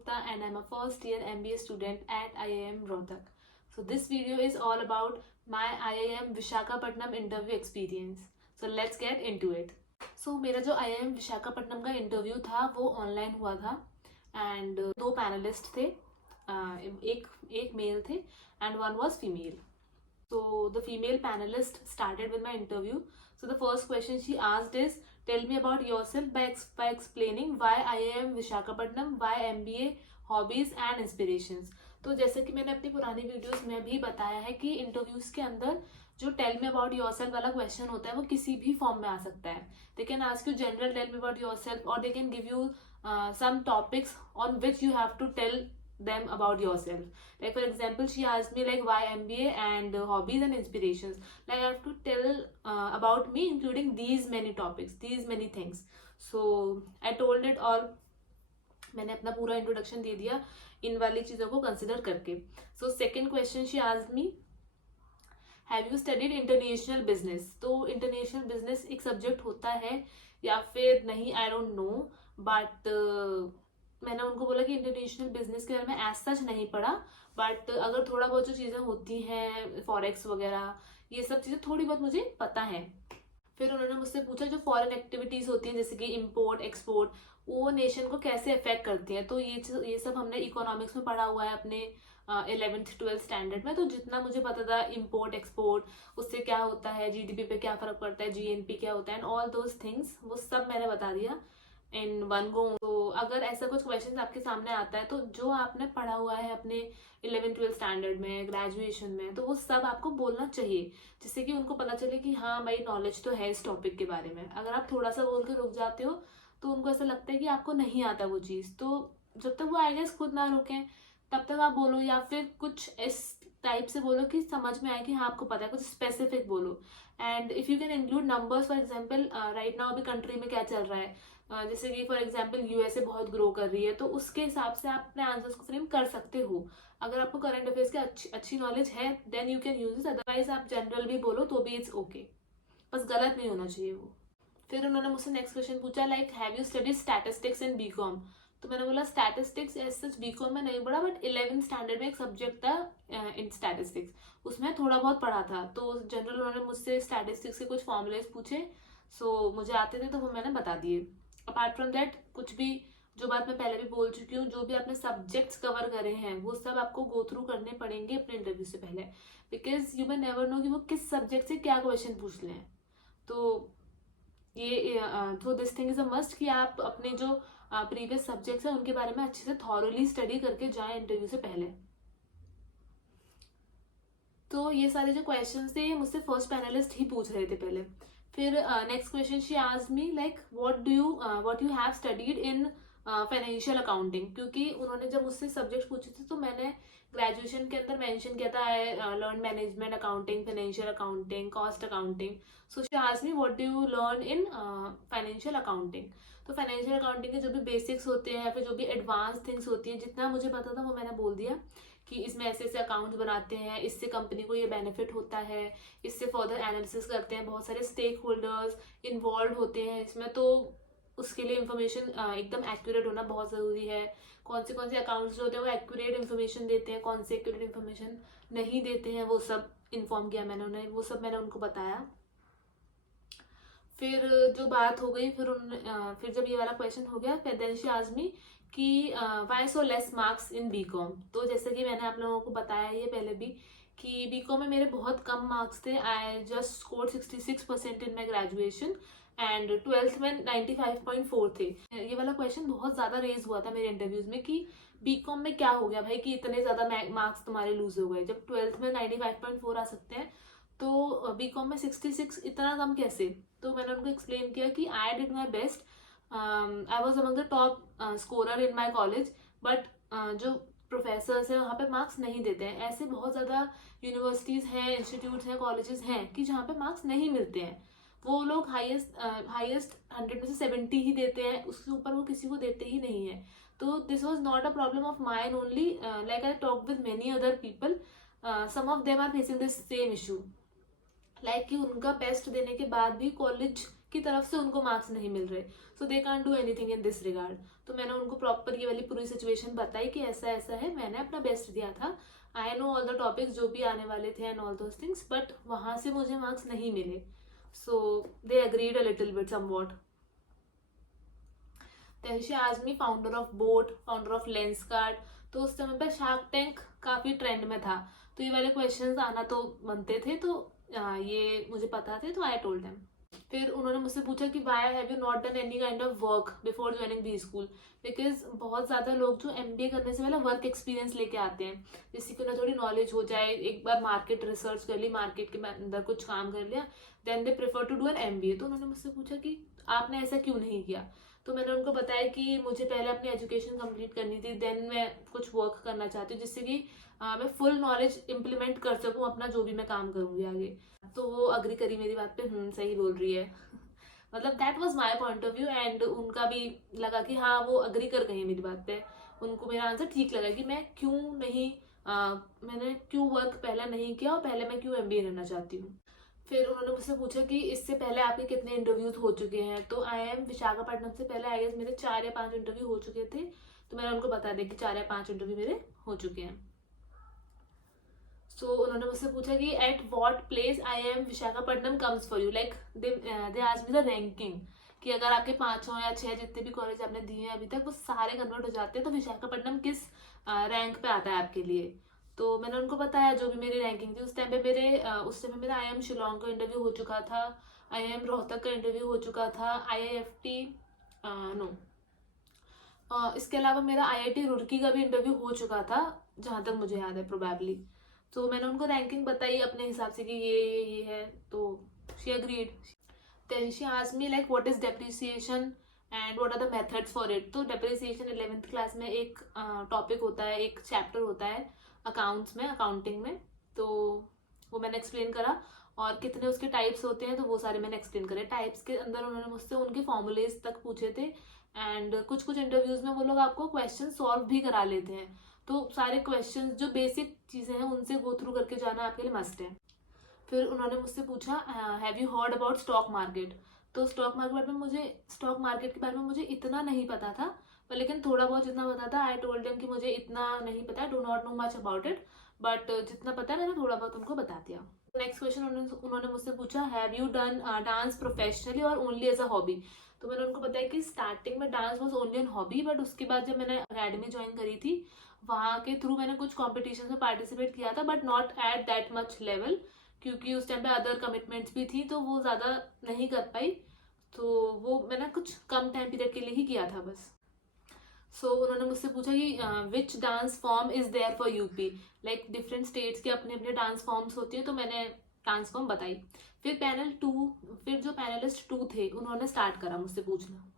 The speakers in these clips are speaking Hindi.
Gupta and I'm a first year MBA student at IIM Rohtak. So this video is all about my IIM Visakhapatnam interview experience. So let's get into it. So मेरा जो IIM विशाखापट्टनम का इंटरव्यू था वो ऑनलाइन हुआ था एंड दो पैनलिस्ट थे, एक मेल थे and one was female. So the female panelist started with my interview. So the first question she asked is, tell me about yourself by explaining why IIM Visakhapatnam, why MBA, hobbies and inspirations. तो जैसे कि मैंने अपनी पुरानी वीडियोस में भी बताया है कि इंटरव्यूज के अंदर जो टेल मी अबाउट योरसेल्फ वाला क्वेश्चन होता है वो किसी भी फॉर्म में आ सकता है. They can ask you general tell me about yourself और they can give you some topics on which you have to tell them about yourself. Like for example, she asked me like why MBA and hobbies and inspirations. Like I have to tell about me including these many topics, these many things. So I told it all. मैंने अपना पूरा इंट्रोडक्शन दे दिया इन वाली चीज़ों को कंसिडर करके. So second question she asked me, have you studied international business. तो इंटरनेशनल बिजनेस एक सब्जेक्ट होता है या फिर नहीं, आई डोंट नो, बट मैंने उनको बोला कि इंटरनेशनल बिजनेस के बारे में एज सच नहीं पढ़ा, बट अगर थोड़ा बहुत जो चीज़ें होती हैं फॉरेक्स वगैरह ये सब चीज़ें थोड़ी बहुत मुझे पता है. फिर उन्होंने मुझसे पूछा जो फॉरेन एक्टिविटीज़ होती हैं जैसे कि इम्पोर्ट एक्सपोर्ट वो नेशन को कैसे अफेक्ट करती हैं. तो ये सब हमने इकोनॉमिक्स में पढ़ा हुआ है अपने 11th 12th स्टैंडर्ड में. तो जितना मुझे पता था इम्पोर्ट एक्सपोर्ट उससे क्या होता है, जीडीपी पे क्या फ़र्क पड़ता है, जीएनपी क्या होता है एंड ऑल दोज थिंग्स वो सब मैंने बता दिया इन वन गो. तो अगर ऐसा कुछ क्वेश्चन आपके सामने आता है तो जो आपने पढ़ा हुआ है अपने 11th 12th स्टैंडर्ड में, ग्रेजुएशन में, तो वो सब आपको बोलना चाहिए जिससे कि उनको पता चले कि हाँ भाई नॉलेज तो है इस टॉपिक के बारे में. अगर आप थोड़ा सा बोल के रुक जाते हो तो उनको ऐसा लगता है कि आपको नहीं आता वो चीज़. तो जब तक वो आई गेस खुद ना रुकें तब तक आप बोलो, या फिर कुछ इस टाइप से बोलो कि समझ में आए कि हाँ आपको पता है, कुछ स्पेसिफिक बोलो. And if you can include numbers, for example right now अभी कंट्री में क्या चल रहा है, जैसे कि फॉर एग्जांपल यूएसए बहुत ग्रो कर रही है, तो उसके हिसाब से आप अपने आंसर्स को फ्रेम कर सकते हो. अगर आपको करंट अफेयर्स की अच्छी नॉलेज है then you can use it, otherwise आप जनरल भी बोलो तो भी इट्स ओके, बस गलत नहीं होना चाहिए वो. फिर उन्होंने मुझसे नेक्स्ट क्वेश्चन पूछा like have you studied statistics in BCom. तो मैंने बोला स्टैटिस्टिक्स एज सच बीकॉम में नहीं पढ़ा, बट 11th स्टैंडर्ड में एक सब्जेक्ट था इन स्टैटिस्टिक्स, उसमें थोड़ा बहुत पढ़ा था. तो जनरल उन्होंने मुझसे स्टैटिस्टिक्स के कुछ फॉर्मूलेज पूछे, सो मुझे आते थे तो वो मैंने बता दिए. अपार्ट फ्रॉम दैट कुछ भी जो बात मैं पहले भी बोल चुकी हूँ, जो भी आपने सब्जेक्ट्स कवर करे हैं वो सब आपको गो थ्रू करने पड़ेंगे अपने इंटरव्यू से पहले, because you may never know कि वो किस सब्जेक्ट से क्या क्वेश्चन पूछ लें. तो ये तो this thing is a must कि आप अपने जो प्रीवियस सब्जेक्ट्स हैं उनके बारे में अच्छे से थॉरली स्टडी करके जाएं इंटरव्यू से पहले. तो ये सारे जो क्वेश्चन थे मुझसे फर्स्ट पैनलिस्ट ही पूछ रहे थे पहले. फिर next question she asked me like what you have studied in financial accounting. क्योंकि उन्होंने जब मुझसे सब्जेक्ट पूछे थे तो मैंने ग्रेजुएशन के अंदर मेंशन किया था I learn management accounting, financial accounting, cost accounting. So she asked me what do you learn in financial accounting. तो फाइनेंशियल अकाउंटिंग के जो भी बेसिक्स होते हैं या फिर जो भी एडवांस थिंग्स होती हैं, जितना मुझे पता था वो मैंने बोल दिया कि इसमें ऐसे ऐसे अकाउंट्स बनाते हैं, इससे कंपनी को ये बेनिफिट होता है, इससे फर्दर एनालिसिस करते हैं, बहुत सारे स्टेक होल्डर्स इन्वॉल्व होते हैं इसमें, तो उसके लिए इन्फॉर्मेशन एकदम एक्यूरेट होना बहुत ज़रूरी है. कौन से अकाउंट्स जो होते हैं वो एक्यूरेट इन्फॉर्मेशन देते हैं, कौन से एक्यूरेट इन्फॉर्मेशन नहीं देते हैं, वो सब इन्फॉर्म किया मैंने उन्हें, वो सब मैंने उनको बताया. फिर जो बात हो गई फिर जब ये वाला क्वेश्चन हो गया फिर देन शी आस्क्ड मी कि why so less marks in BCom. तो जैसे कि मैंने आप लोगों को बताया ये पहले भी कि बीकॉम में मेरे बहुत कम मार्क्स थे. I just scored 66% in my graduation and 12th में 95.4 थे. ये वाला क्वेश्चन बहुत ज़्यादा रेज हुआ था मेरे इंटरव्यूज में कि बीकॉम में क्या हो गया भाई कि इतने ज़्यादा मार्क्स तुम्हारे लूज हो गए, जब 12th में 95.4 आ सकते हैं तो बीकॉम में 66 इतना कम कैसे. तो मैंने उनको एक्सप्लेन किया कि I did my best, I was among the top scorer in my college, but जो प्रोफेसर्स हैं वहाँ पे मार्क्स नहीं देते हैं. ऐसे बहुत ज़्यादा यूनिवर्सिटीज़ हैं, इंस्टीट्यूट्स हैं, कॉलेजेस हैं कि जहाँ पे मार्क्स नहीं मिलते हैं. वो लोग हाईएस्ट 100 में से 70 ही देते हैं, उसके ऊपर वो किसी को देते ही नहीं है. तो this was not a problem of mine only, like I talk with many other people, some of them are facing this same issue, like कि उनका बेस्ट देने के बाद भी कॉलेज की तरफ से उनको मार्क्स नहीं मिल रहे, so they can't do anything in this regard. तो मैंने उनको प्रॉपर ये वाली पूरी सिचुएशन बताई कि ऐसा ऐसा है, मैंने अपना बेस्ट दिया था, I know all the topics जो भी आने वाले थे and all those things, but वहाँ से मुझे मार्क्स नहीं मिले। So they agreed a little bit somewhat. तेंशी आजमी founder of boAt, founder of Lenskart, तो उस समय पर शार्क टैंक काफ़ी ट्रेंड में था, तो ये वाले क्वेश्चंस आना तो बनते थे, तो ये मुझे पता थे, तो आई टोल्ड देम। फिर उन्होंने मुझसे पूछा कि why have you not done any kind of work before joining B school, because बहुत ज़्यादा लोग जो MBA करने से पहले वर्क एक्सपीरियंस लेके आते हैं, जिससे कि उन्हें थोड़ी नॉलेज हो जाए, एक बार मार्केट रिसर्च कर ली, मार्केट के अंदर कुछ काम कर लिया, then they prefer to do an MBA। तो उन्होंने मुझसे पूछा कि आपने ऐसा क्यों नहीं किया। तो मैंने उनको बताया कि मुझे पहले अपनी एजुकेशन कंप्लीट करनी थी, देन मैं कुछ वर्क करना चाहती हूँ, जिससे कि मैं फुल नॉलेज इम्प्लीमेंट कर सकूँ अपना, जो भी मैं काम करूँगी आगे। तो वो अग्री करी मेरी बात पे, सही बोल रही है। मतलब that was my point of view, and उनका भी लगा कि हाँ वो अग्री कर गई है मेरी बात पे, उनको मेरा आंसर ठीक लगा कि मैं क्यों नहीं मैंने क्यों वर्क पहले नहीं किया और पहले मैं क्यों MBA करना चाहती हूँ। फिर उन्होंने मुझसे पूछा कि इससे पहले आपके कितने इंटरव्यूज हो चुके हैं। तो IIM विशाखापट्टनम से पहले आई गेस मेरे 4 या 5 इंटरव्यू हो चुके थे, तो मैंने उनको बता दिया कि 4 या 5 इंटरव्यू मेरे हो चुके हैं। सो उन्होंने मुझसे पूछा कि at what place IIM Visakhapatnam comes for you, like they asked me the ranking, कि अगर आपके 5 या 6 जितने भी कॉलेज आपने दिए हैं अभी तक वो सारे कन्वर्ट हो जाते हैं, तो विशाखापट्टनम किस रैंक पे आता है आपके लिए। तो मैंने उनको बताया जो भी मेरी रैंकिंग थी। उस टाइम पे मेरा IIM शिलोंग का इंटरव्यू हो चुका था, IIM रोहतक का इंटरव्यू हो चुका था, IIFT नो, इसके अलावा मेरा IIT रुड़की का भी इंटरव्यू हो चुका था, जहाँ तक मुझे याद है प्रोबेबली। तो मैंने उनको रैंकिंग बताई अपने हिसाब से कि ये है, तो she agreed. Then she asked me like what is depreciation and what are the methods for it. तो डेप्रिसिएशन 11th क्लास में एक टॉपिक होता है, एक चैप्टर होता है अकाउंट्स में, अकाउंटिंग में, तो वो मैंने एक्सप्लेन करा, और कितने उसके टाइप्स होते हैं तो वो सारे मैंने एक्सप्लेन करे। टाइप्स के अंदर उन्होंने मुझसे उनके फॉर्मूलेज तक पूछे थे, एंड कुछ कुछ इंटरव्यूज में वो लोग आपको क्वेश्चन सॉल्व भी करा लेते हैं, तो सारे क्वेश्चंस जो बेसिक चीज़ें हैं उनसे गो थ्रू करके जाना आपके लिए मस्ट है। फिर उन्होंने मुझसे पूछा have you heard about stock market. तो स्टॉक मार्केट के बारे में मुझे इतना नहीं पता था, पर लेकिन थोड़ा बहुत जितना पता था, आई टोल्ड देम कि मुझे इतना नहीं पता, do not know much about it, but जितना पता है मैंने थोड़ा बहुत उनको बता दिया। नेक्स्ट क्वेश्चन उन्होंने मुझसे पूछा have you done dance professionally और ओनली एज अ हॉबी। तो मैंने उनको बताया कि स्टार्टिंग में dance was only an hobby, but उसके बाद जब मैंने अकेडमी ज्वाइन करी थी, वहाँ के थ्रू मैंने कुछ कॉम्पिटिशन में पार्टिसिपेट किया था, but not at that much level, क्योंकि उस टाइम पे अदर कमिटमेंट्स भी थी, तो वो ज़्यादा नहीं कर पाई, तो वो मैंने कुछ कम टाइम पीरियड के लिए ही किया था बस। सो उन्होंने मुझसे पूछा कि which dance form is there for UP, like different states के अपने अपने डांस फॉर्म्स होती है, तो मैंने डांस फॉर्म बताई। फिर जो पैनलिस्ट 2 थे उन्होंने स्टार्ट करा मुझसे पूछना।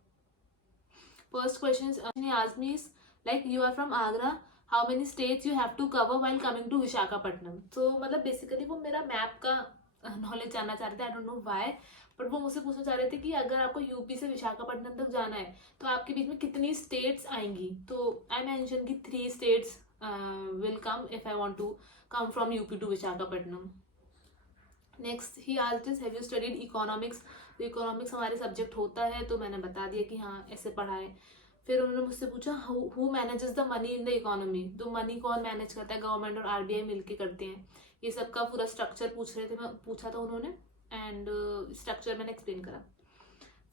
First question asked me is like you are from Agra, how many states you have to cover while coming to Visakhapatnam. तो मतलब बेसिकली वो मेरा मैप का नॉलेज जानना चाह रहे थे, I don't know why, but वो मुझसे पूछना चाह रहे थे कि अगर आपको यूपी से विशाखापट्टनम तक जाना है तो आपके बीच में कितनी स्टेट्स आएंगी। तो आई मेंशन कि 3 states will come if I want to come from UP to Visakhapatnam. Next he asked is have you studied economics. तो इकोनॉमिक्स हमारे सब्जेक्ट होता है, तो मैंने बता दिया कि हाँ ऐसे पढ़ा है। फिर उन्होंने मुझसे पूछा who manages the money in the economy. तो मनी कौन मैनेज करता है, गवर्नमेंट और RBI मिलके करते हैं। ये सबका पूरा स्ट्रक्चर पूछा था उन्होंने, एंड स्ट्रक्चर मैंने एक्सप्लेन करा।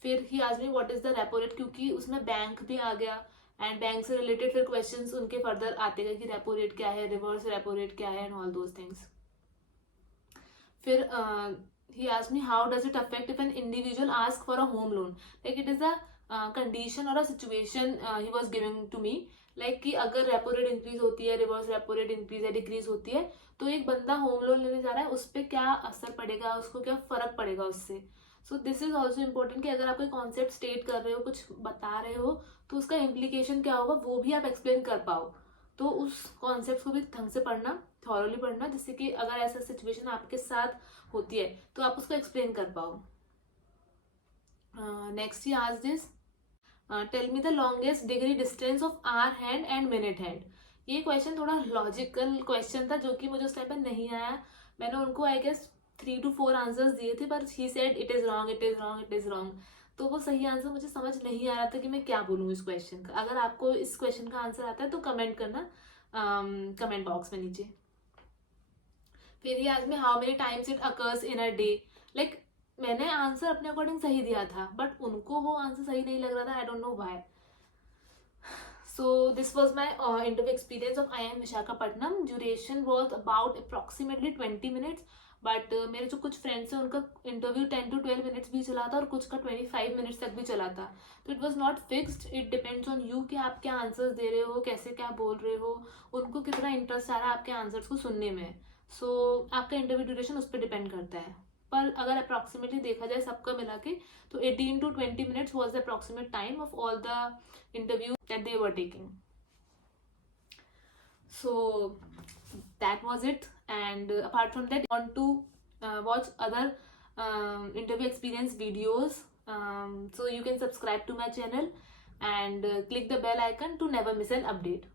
फिर he asked me what is the repo rate, क्योंकि उसमें बैंक भी आ गया, एंड बैंक से रिलेटेड फिर क्वेश्चंस उनके फर्दर आते गए कि रेपो रेट क्या है, रिवर्स रेपो रेट क्या है, एंड ऑल दोज थिंग्स। फिर he asked me how does it affect if an individual ask for a home loan, like it is a condition or a situation he was giving to me, like कि अगर रेपो रेट इंक्रीज होती है, रिवर्स रेपो रेट इंक्रीज या डिक्रीज होती है, तो एक बंदा होम लोन लेने जा रहा है, उस पर क्या असर पड़ेगा, उसको क्या फर्क पड़ेगा उससे। So this is also important कि अगर आप कोई कॉन्सेप्ट स्टेट कर रहे हो, कुछ बता रहे हो, तो उसका इम्प्लीकेशन क्या होगा वो भी आप एक्सप्लेन कर पाओ। तो उस कॉन्सेप्ट को भी ढंग से पढ़ना, थॉरली पढ़ना, जिससे कि अगर ऐसा सिचुएशन आपके साथ होती है तो आप उसको एक्सप्लेन कर पाओ। Next he asked this tell me the longest degree distance of hour hand and minute hand. ये क्वेश्चन थोड़ा लॉजिकल क्वेश्चन था, जो कि मुझे उस टाइम पर नहीं आया। मैंने उनको आई गेस 3 to 4 आंसर्स दिए थे, पर he said it is wrong, it is wrong, it is wrong. तो वो सही आंसर मुझे समझ नहीं आ रहा था कि मैं क्या बोलूँ इस क्वेश्चन का। अगर आपको इस क्वेश्चन का आंसर आता है तो कमेंट करना कमेंट बॉक्स में नीचे। फिर ही आज में how many times it occurs in a day. Like मैंने आंसर अपने अकॉर्डिंग सही दिया था, बट उनको वो आंसर सही नहीं लग रहा था। I don't know why. So this was my interview experience of IIM Visakhapatnam. Duration was about approximately 20 minutes. But मेरे जो कुछ फ्रेंड्स हैं उनका इंटरव्यू 10 to 12 मिनट्स भी चला था और कुछ का 25 मिनट्स तक भी चला था। तो it was not fixed, it depends on you कि आप क्या आंसर्स दे रहे हो, कैसे क्या बोल रहे हो, उनको कितना इंटरेस्ट आ रहा है आपके आंसर्स को सुनने में। सो आपका इंटरव्यू ड्यूरेशन उस पर डिपेंड करता है। पर अगर अप्रॉक्सीमेटली देखा जाए सबका मिला के, तो 18 to 20 minutes was the approximate time of all the interview that they were taking. So that was it, and apart from that, I want to watch other interview experience videos, so you can subscribe to my channel and click the bell icon to never miss an update.